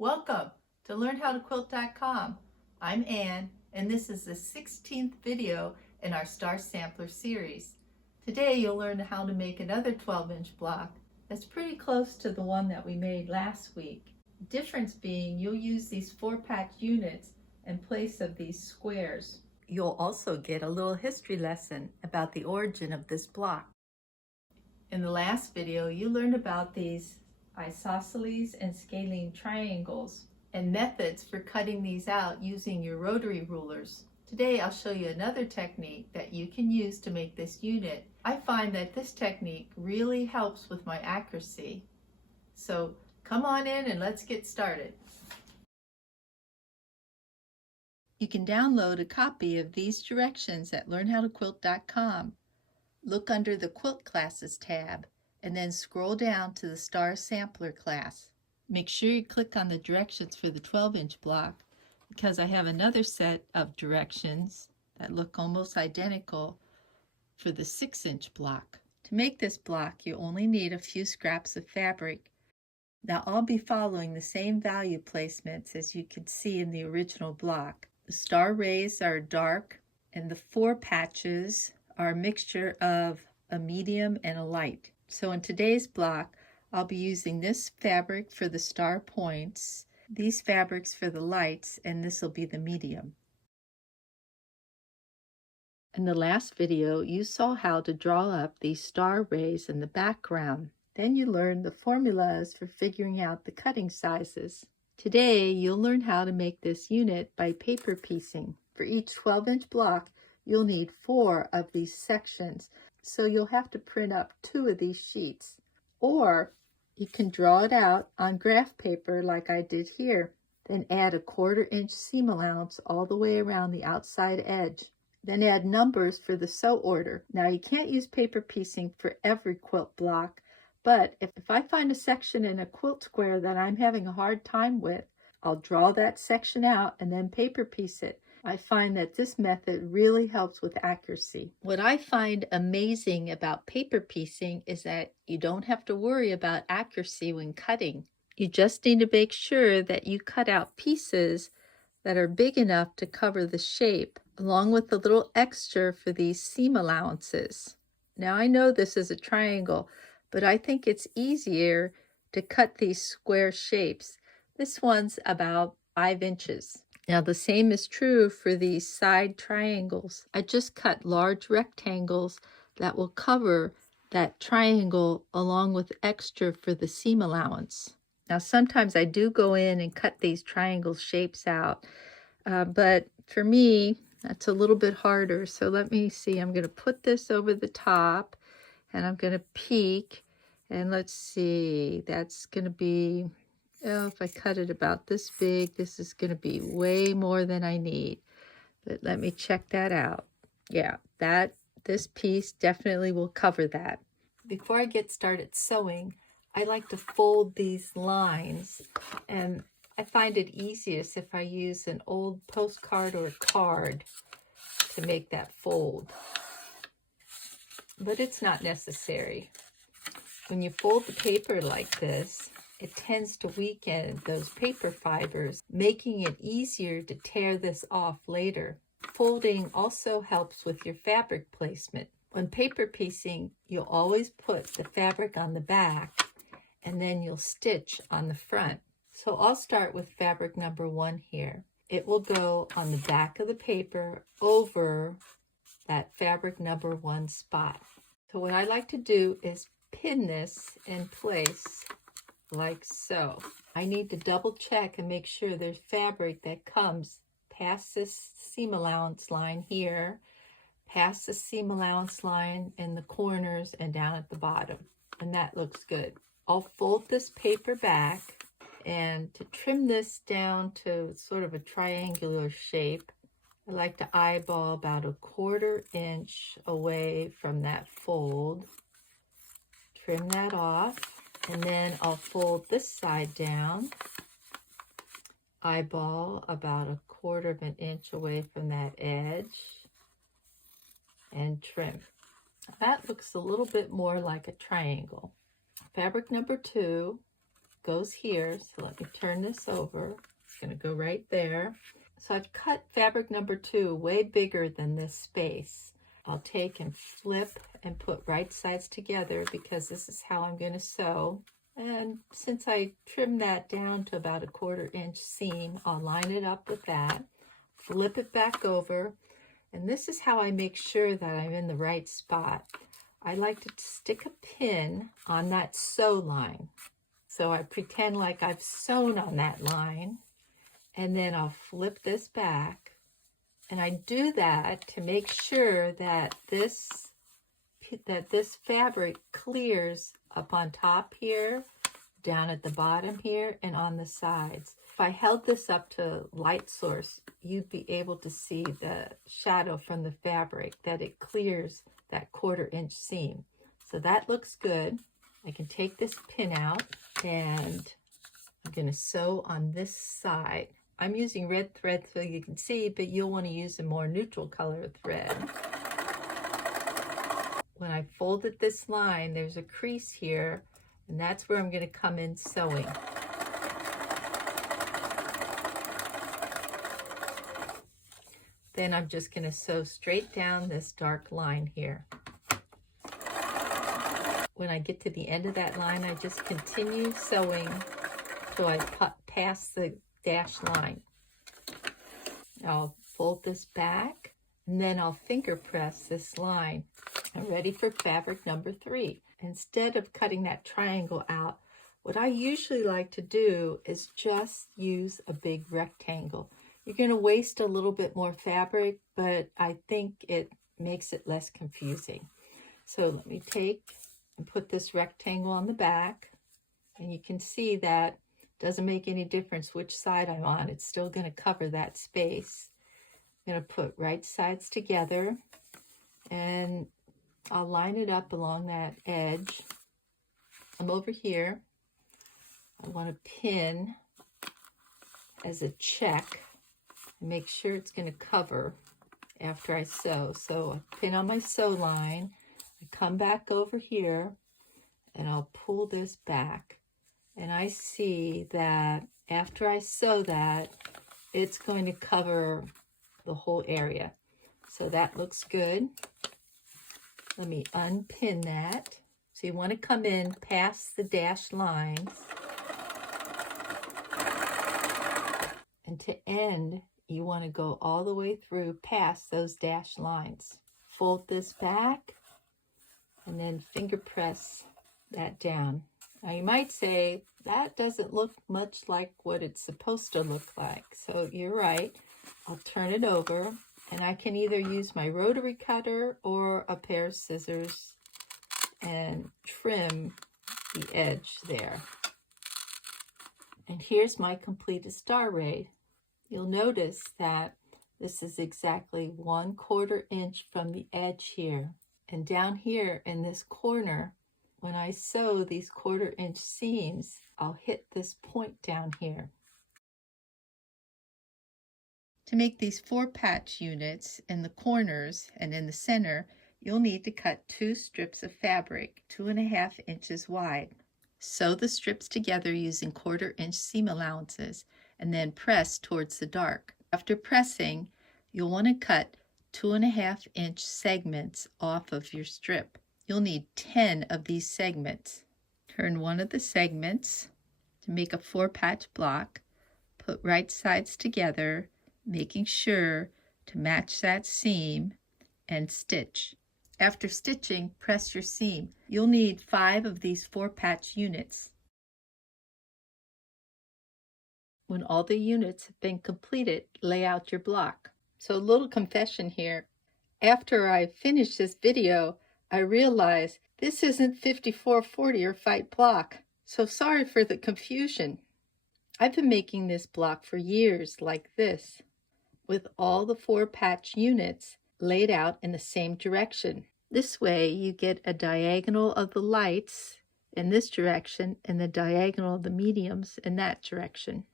Welcome to LearnHowToQuilt.com. I'm Ann, and this is the 16th video in our Star Sampler series. Today you'll learn how to make another 12-inch block that's pretty close to the one that we made last week. The difference being you'll use these 4-patch units in place of these squares. You'll also get a little history lesson about the origin of this block. In the last video you learned about these isosceles and scalene triangles and methods for cutting these out using your rotary rulers. Today I'll show you another technique that you can use to make this unit. I find that this technique really helps with my accuracy. So come on in and let's get started. You can download a copy of these directions at LearnHowToQuilt.com. Look under the Quilt Classes tab and then scroll down to the Star Sampler class. Make sure you click on the directions for the 12-inch block because I have another set of directions that look almost identical for the 6-inch block. To make this block, you only need a few scraps of fabric. Now I'll be following the same value placements as you could see in the original block. The star rays are dark and the 4 patches are a mixture of a medium and a light. So in today's block, I'll be using this fabric for the star points, these fabrics for the lights, and this will be the medium. In the last video, you saw how to draw up these star rays in the background. Then you learned the formulas for figuring out the cutting sizes. Today, you'll learn how to make this unit by paper piecing. For each 12-inch block, you'll need 4 of these sections. So you'll have to print up 2 of these sheets, or you can draw it out on graph paper like I did here. Then add a 1/4-inch seam allowance all the way around the outside edge. Then add numbers for the sew order. Now you can't use paper piecing for every quilt block, but if I find a section in a quilt square that I'm having a hard time with, I'll draw that section out and then paper piece it. I find that this method really helps with accuracy. What I find amazing about paper piecing is that you don't have to worry about accuracy when cutting. You just need to make sure that you cut out pieces that are big enough to cover the shape, along with the little extra for these seam allowances. Now I know this is a triangle, but I think it's easier to cut these square shapes. This one's about 5 inches. Now the same is true for these side triangles. I just cut large rectangles that will cover that triangle along with extra for the seam allowance. Now sometimes I do go in and cut these triangle shapes out, but for me that's a little bit harder. So let me see, I'm going to put this over the top and I'm going to peek, and let's see, that's going to be, oh, if I cut it about this big, this is going to be way more than I need. But let me check that out. Yeah, this piece definitely will cover that. Before I get started sewing, I like to fold these lines, and I find it easiest if I use an old postcard or a card to make that fold. But it's not necessary. When you fold the paper like this, it tends to weaken those paper fibers, making it easier to tear this off later. Folding also helps with your fabric placement. When paper piecing, you'll always put the fabric on the back and then you'll stitch on the front. So I'll start with fabric number 1 here. It will go on the back of the paper over that fabric number 1 spot. So what I like to do is pin this in place like so. I need to double check and make sure there's fabric that comes past this seam allowance line here, past the seam allowance line in the corners and down at the bottom, and that looks good. I'll fold this paper back, and to trim this down to sort of a triangular shape, I like to eyeball about a 1/4 inch away from that fold. Trim that off, and then I'll fold this side down, eyeball about a 1/4 inch away from that edge, and trim. That looks a little bit more like a triangle. Fabric number 2 goes here. So let me turn this over. It's going to go right there. So I've cut fabric number 2 way bigger than this space. I'll take and flip and put right sides together because this is how I'm going to sew. And since I trimmed that down to about a 1/4 inch seam, I'll line it up with that, flip it back over, and this is how I make sure that I'm in the right spot. I like to stick a pin on that sew line. So I pretend like I've sewn on that line, and then I'll flip this back. And I do that to make sure that this fabric clears up on top here, down at the bottom here, and on the sides. If I held this up to light source, you'd be able to see the shadow from the fabric, that it clears that 1/4 inch seam. So that looks good. I can take this pin out and I'm going to sew on this side. I'm using red thread so you can see, but you'll want to use a more neutral color thread. When I folded this line, there's a crease here, and that's where I'm going to come in sewing. Then I'm just going to sew straight down this dark line here. When I get to the end of that line, I just continue sewing till I pass the dashed line. I'll fold this back, and then I'll finger press this line. I'm ready for fabric number 3. Instead of cutting that triangle out, what I usually like to do is just use a big rectangle. You're going to waste a little bit more fabric, but I think it makes it less confusing. So let me take and put this rectangle on the back, and you can see that it doesn't make any difference which side I'm on. It's still going to cover that space. I'm going to put right sides together, and I'll line it up along that edge. I'm over here. I want to pin as a check and make sure it's going to cover after I sew. So I pin on my sew line, I come back over here, and I'll pull this back. And I see that after I sew that, it's going to cover the whole area. So that looks good. Let me unpin that. So you want to come in past the dashed lines. And to end, you want to go all the way through past those dashed lines. Fold this back and then finger press that down. Now you might say, that doesn't look much like what it's supposed to look like. So you're right. I'll turn it over, and I can either use my rotary cutter or a pair of scissors and trim the edge there. And here's my completed star ray. You'll notice that this is exactly 1/4 inch from the edge here. And down here in this corner, when I sew these 1/4 inch seams, I'll hit this point down here. To make these 4 patch units in the corners and in the center, you'll need to cut 2 strips of fabric 2.5 inches wide. Sew the strips together using 1/4 inch seam allowances and then press towards the dark. After pressing, you'll want to cut 2.5 inch segments off of your strip. You'll need 10 of these segments. Turn one of the segments to make a 4 patch block. Put right sides together, making sure to match that seam, and stitch. After stitching, press your seam. You'll need 5 of these 4 patch units. When all the units have been completed, lay out your block. So a little confession here. After I finished this video, I realized this isn't 5440 or fight block. So sorry for the confusion. I've been making this block for years like this, with all the 4 patch units laid out in the same direction. This way you get a diagonal of the lights in this direction and the diagonal of the mediums in that direction.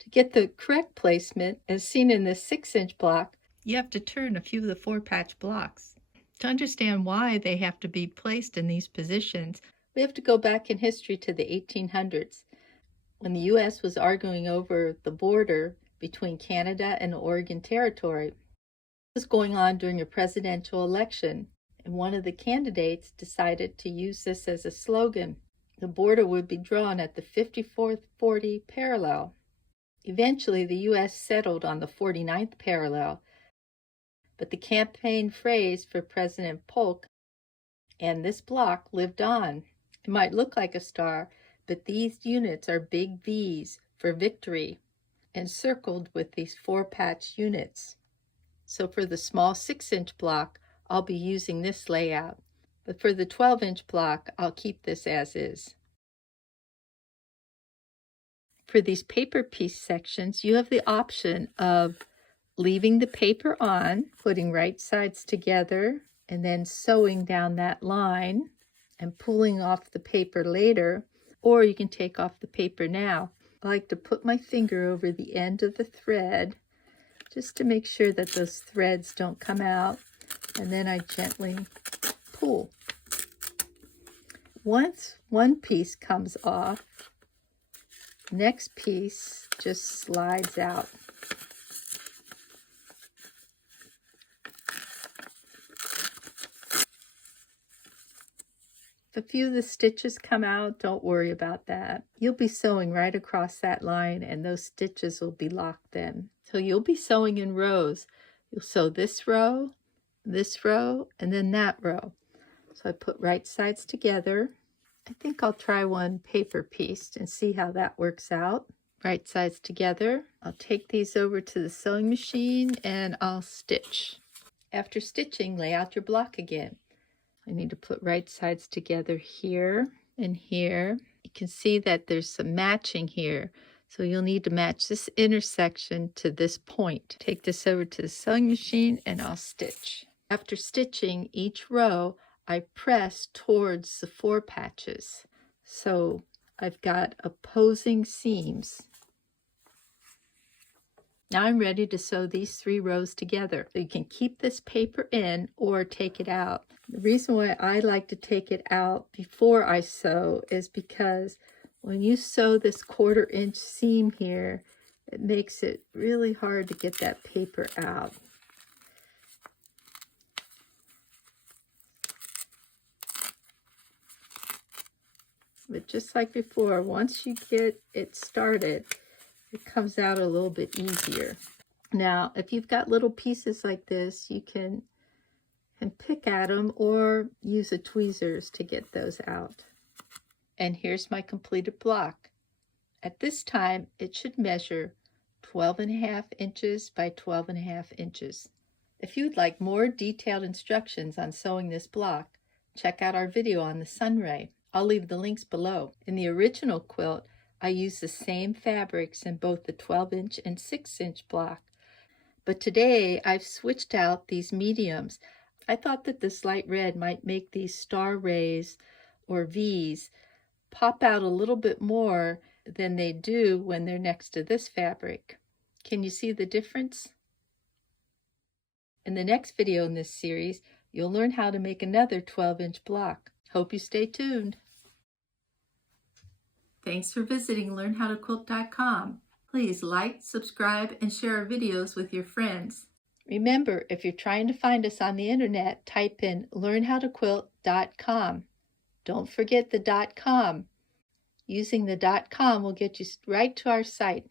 To get the correct placement, as seen in this 6-inch block, you have to turn a few of the 4 patch blocks. To understand why they have to be placed in these positions, we have to go back in history to the 1800s. when the U.S. was arguing over the border between Canada and the Oregon Territory. This was going on during a presidential election, and one of the candidates decided to use this as a slogan. The border would be drawn at the 5440 parallel. Eventually, the U.S. settled on the 49th parallel, but the campaign phrase for President Polk and this block lived on. It might look like a star, but these units are big V's for victory, encircled with these 4-patch units. So for the small 6-inch block, I'll be using this layout, but for the 12-inch block, I'll keep this as is. For these paper piece sections, you have the option of leaving the paper on, putting right sides together, and then sewing down that line and pulling off the paper later, or you can take off the paper now. I like to put my finger over the end of the thread just to make sure that those threads don't come out, and then I gently pull. Once one piece comes off, next piece just slides out. If a few of the stitches come out, don't worry about that. You'll be sewing right across that line and those stitches will be locked in. So you'll be sewing in rows. You'll sew this row, and then that row. So I put right sides together. I think I'll try one paper piece and see how that works out. Right sides together. I'll take these over to the sewing machine and I'll stitch. After stitching, lay out your block again. I need to put right sides together here and here. You can see that there's some matching here. So you'll need to match this intersection to this point. Take this over to the sewing machine and I'll stitch. After stitching each row, I press towards the 4 patches. So I've got opposing seams. Now I'm ready to sew these 3 rows together. So you can keep this paper in or take it out. The reason why I like to take it out before I sew is because when you sew this 1/4 inch seam here, it makes it really hard to get that paper out. But just like before, once you get it started, it comes out a little bit easier. Now, if you've got little pieces like this, you can pick at them or use the tweezers to get those out. And here's my completed block. At this time, it should measure 12.5 inches by 12.5 inches. If you'd like more detailed instructions on sewing this block, check out our video on the sunray. I'll leave the links below. In the original quilt, I used the same fabrics in both the 12-inch and 6-inch block. But today, I've switched out these mediums. I thought that this light red might make these star rays or V's pop out a little bit more than they do when they're next to this fabric. Can you see the difference? In the next video in this series, you'll learn how to make another 12-inch block. Hope you stay tuned. Thanks for visiting LearnHowToQuilt.com. Please like, subscribe, and share our videos with your friends. Remember, if you're trying to find us on the internet, type in LearnHowToQuilt.com. Don't forget the .com. Using the .com will get you right to our site.